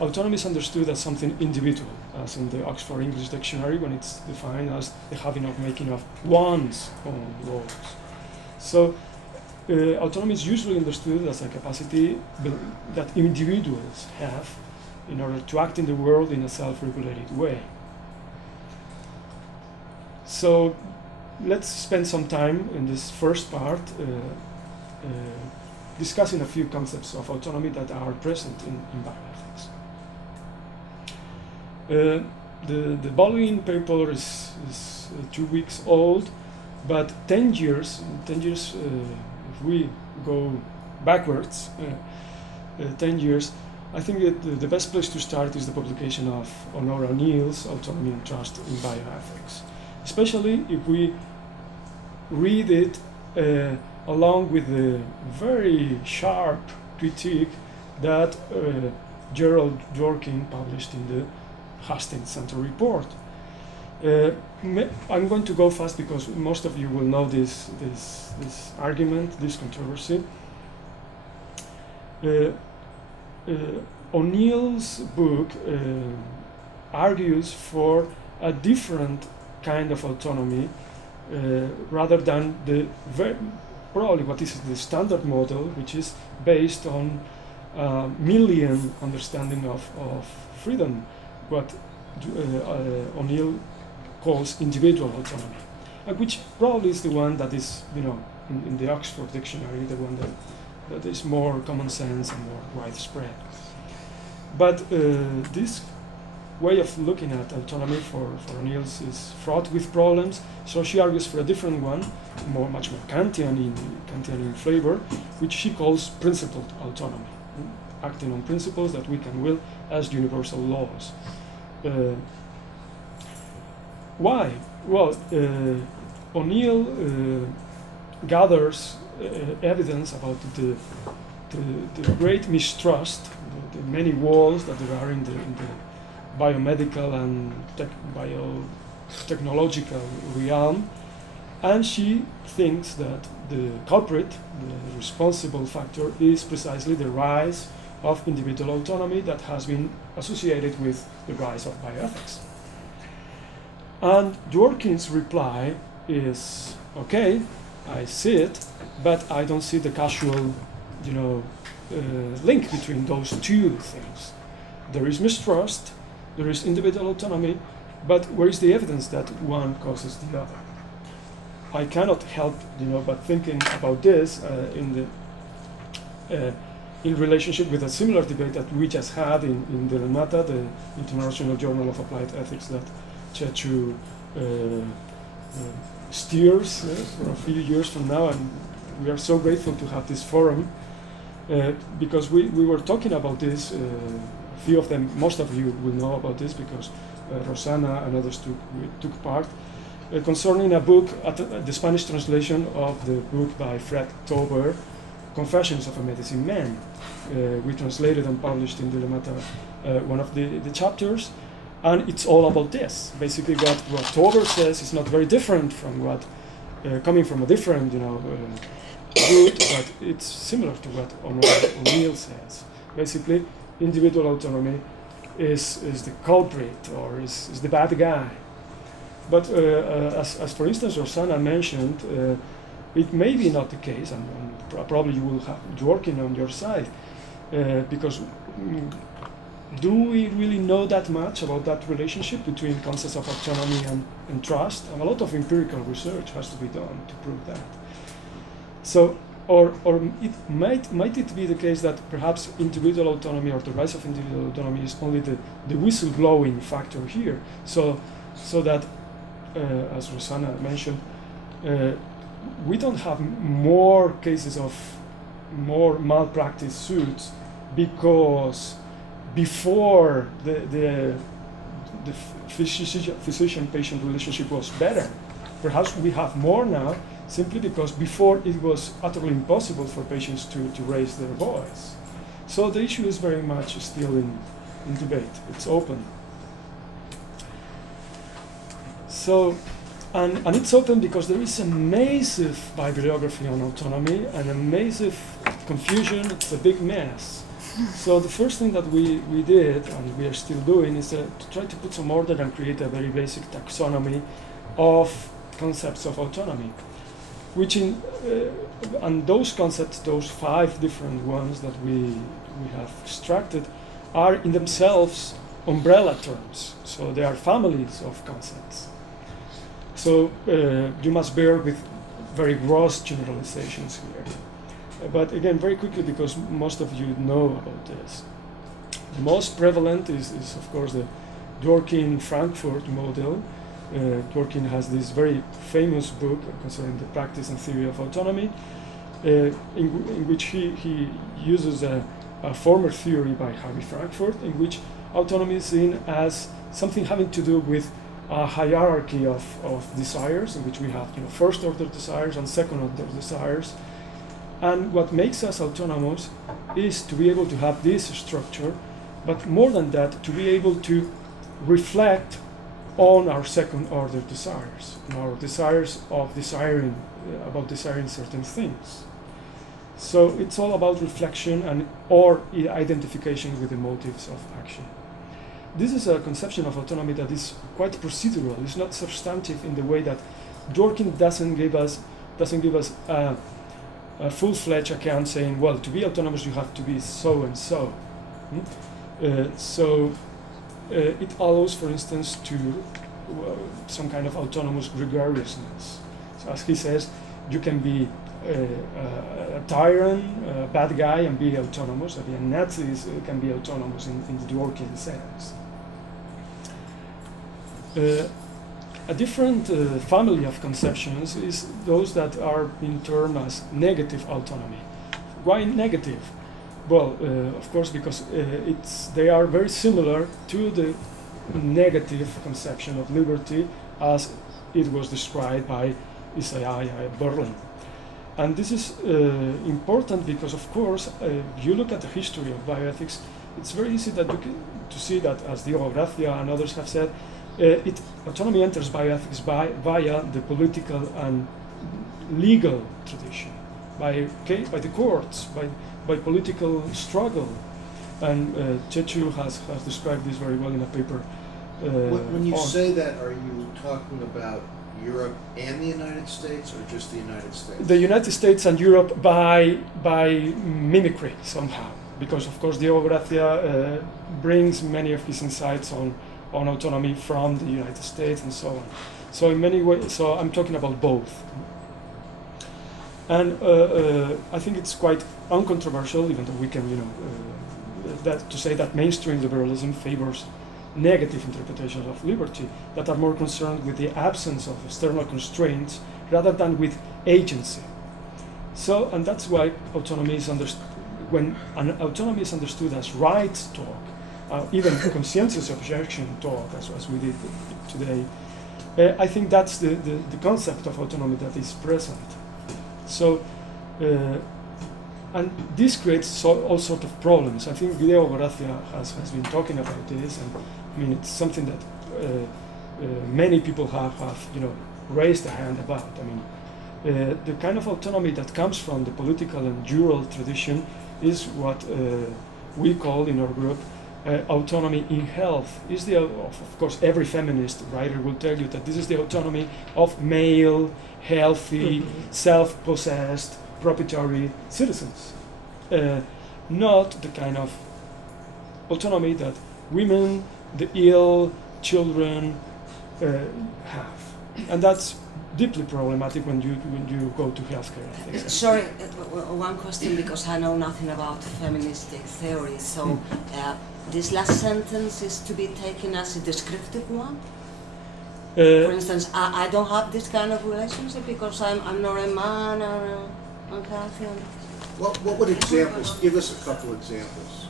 autonomy is understood as something individual, as in the Oxford English Dictionary, when it's defined as the having of making of one's own laws. So autonomy is usually understood as a capacity that individuals have in order to act in the world in a self-regulated way. So let's spend some time in this first part discussing a few concepts of autonomy that are present in bioethics. The following paper is 2 weeks old, but 10 years, if we go backwards, 10 years, I think that the best place to start is the publication of Honora O'Neill's Autonomy and Trust in Bioethics, especially if we read it along with the very sharp critique that Gerald Dworkin published in the Hastings Center report. I'm going to go fast because most of you will know this argument, this controversy. O'Neill's book argues for a different kind of autonomy rather than probably what is the standard model, which is based on Millian understanding of freedom, what O'Neill calls individual autonomy, and which probably is the one that is, in the Oxford Dictionary, the one that is more common sense and more widespread. But this way of looking at autonomy for O'Neill is fraught with problems, so she argues for a different one, much more Kantian in flavor, which she calls principled autonomy, acting on principles that we can will as universal laws. Why? Well, O'Neill gathers evidence about the great mistrust, the many walls that there are in the biomedical and biotechnological realm, and she thinks that the culprit, the responsible factor, is precisely the rise of individual autonomy that has been associated with the rise of bioethics. And Dworkin's reply is, okay, I see it, but I don't see the causal, link between those two things. There is mistrust, there is individual autonomy, but where is the evidence that one causes the other? I cannot help, but thinking about this in relationship with a similar debate that we just had in the Remata, the International Journal of Applied Ethics that Chechu steers for a few years from now, and we are so grateful to have this forum because we were talking about this. A few of them, most of you will know about this because Rosanna and others took part, concerning a book, the Spanish translation of the book by Fred Tauber, Confessions of a Medicine Man. We translated and published in the Remata one of the chapters, and it's all about this. Basically, what Tauber says is not very different from what, coming from a different, root, but it's similar to what O'Neill says. Basically, individual autonomy is the culprit, or is the bad guy. But as for instance Rosanna mentioned, it may be not the case, and probably you will have Dworkin on your side, because do we really know that much about that relationship between concepts of autonomy and trust? And a lot of empirical research has to be done to prove that. So, or it might it be the case that perhaps individual autonomy, or the rise of individual autonomy, is only the whistleblowing factor here, so that as Rosanna mentioned, we don't have more cases of more malpractice suits because before the physician-patient relationship was better. Perhaps we have more now simply because before it was utterly impossible for patients to raise their voice. So the issue is very much still in debate. It's open. So, and it's open because there is a massive bibliography on autonomy and a massive confusion. It's a big mess. So the first thing that we did, and we are still doing, is to try to put some order and create a very basic taxonomy of concepts of autonomy, which and those concepts, those 5 different ones that we have extracted, are in themselves umbrella terms. So they are families of concepts. So you must bear with very gross generalizations here. But again, very quickly, because most of you know about this. The most prevalent is of course, the Dworkin-Frankfurt model. Dworkin has this very famous book concerning the practice and theory of autonomy, in which he uses a former theory by Harry Frankfurt, in which autonomy is seen as something having to do with a hierarchy of desires, in which we have first-order desires and second-order desires. And what makes us autonomous is to be able to have this structure, but more than that, to be able to reflect on our second-order desires, on our desires of desiring, about desiring certain things. So it's all about reflection or identification with the motives of action. This is a conception of autonomy that is quite procedural. It's not substantive in the way that Dworkin doesn't give us a full-fledged account saying, well, to be autonomous you have to be so and so. It allows, for instance, to some kind of autonomous gregariousness. So as he says, you can be a tyrant, a bad guy, and be autonomous. I mean, Nazis can be autonomous in the Dworkin sense. A different family of conceptions is those that are being termed as negative autonomy. Why negative? Well, of course, because they are very similar to the negative conception of liberty as it was described by Isaiah Berlin. And this is important because, of course, if you look at the history of bioethics, it's very easy that to see that, as Diego Gracia and others have said, autonomy enters bioethics via the political and legal tradition, by the courts, by political struggle. And Chechu has described this very well in a paper. When you say that, are you talking about Europe and the United States, or just the United States? The United States and Europe by mimicry somehow, because of course Diego Gracia brings many of his insights on autonomy from the United States and so on. So in many ways, so I'm talking about both. And I think it's quite uncontroversial, even though we can, to say that mainstream liberalism favors negative interpretations of liberty that are more concerned with the absence of external constraints rather than with agency. So, and that's why autonomy is when an autonomy is understood as rights talk, even conscientious objection talk, as we did today, I think that's the concept of autonomy that is present. So, and this creates all sorts of problems. I think Diego Gracia has been talking about this, and I mean it's something that many people have raised a hand about. I mean, the kind of autonomy that comes from the political and jural tradition is what we call in our group autonomy in health. Is of course every feminist writer will tell you that this is the autonomy of male, healthy, self-possessed, proprietary citizens, not the kind of autonomy that women, the ill, children have, and that's deeply problematic when you go to healthcare ethics. Sorry, one question, because I know nothing about feministic theory. So this last sentence is to be taken as a descriptive one. For instance, I don't have this kind of relationship because I'm not a man or unhealthy. What would examples? Give us a couple examples.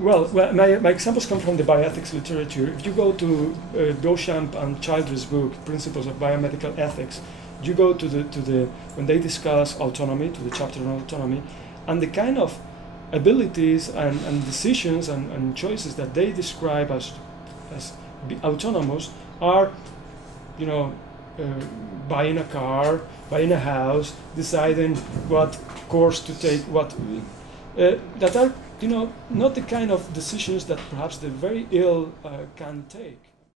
Well, my examples come from the bioethics literature. If you go to Beauchamp and Childress' book, Principles of Biomedical Ethics, you go to the when they discuss autonomy, to the chapter on autonomy, and the kind of abilities and decisions and choices that they describe as autonomous are, buying a car, buying a house, deciding what course to take, that are you know, not the kind of decisions that perhaps the very ill can take.